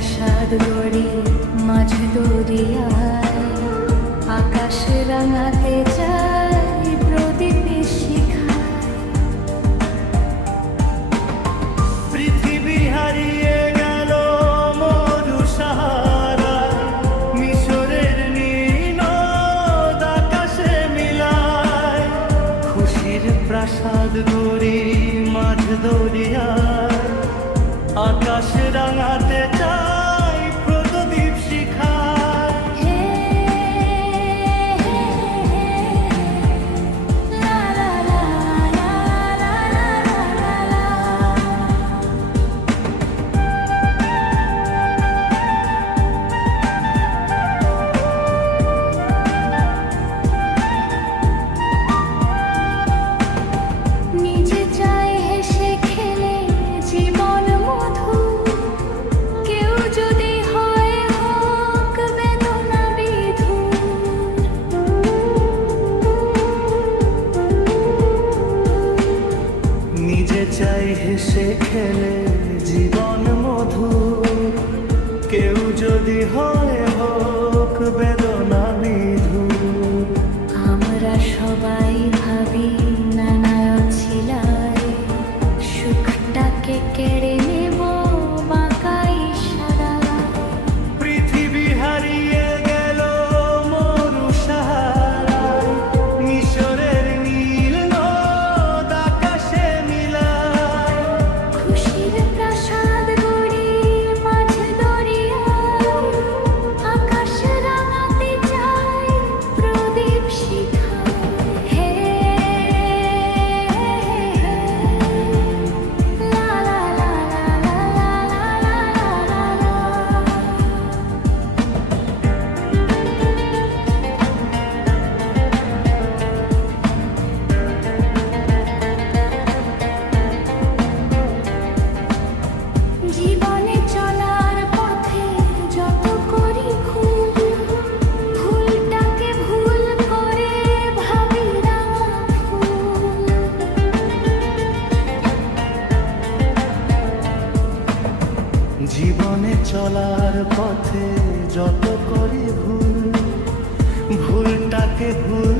প্রাসাদ গড়ি মাঝ দরিয়ায়, আকাশ রাঙাতে চাই প্রদীপে শিখায়। পৃথিবী হারিয়ে গেল মরু সাহারায়, মিশরের নীল নদ আকাশে মিলায়। খুশির প্রাসাদ গড়ি মাঝ দরিয়ায়, আকাশ রাঙাতে চাই প্রদীপ শিখায়। হে লা লা লা লা লা লা লা। নিজে চায় হেসে খেলে জীবন মধু, কেউ যদি হয় হোক বেদনা বিধুর। নিজে চাই হেসে খেলে জীবন মধু, কেউ যদি হয় হোক বেদনা বিধু। আমরা সবাই ভাবি নানা ছিলায়, সুখটাকে কেড়ে নেব বাঁকা ইশারায়। পৃথিবী হারিয়ে গেল মরু সাহারায়, মিশরের নীল নদ আকাশে মিলায়। খুশির প্রাসাদ গড়ি মাঝ দরিয়ায়, আকাশ রাঙাতে চাই প্রদীপ শিখায়। হে লা লা লা লা লা লা লা লা। জীবনে চলার পথে যত করি ভুল, ভুলটাকে ভুল করে ভাবি রাঙা ফুল। জীবনে চলার পথে যত করি ভুল, ভুলটাকে ভুল